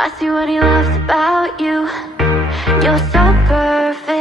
I see what he loves about you. You're so perfect.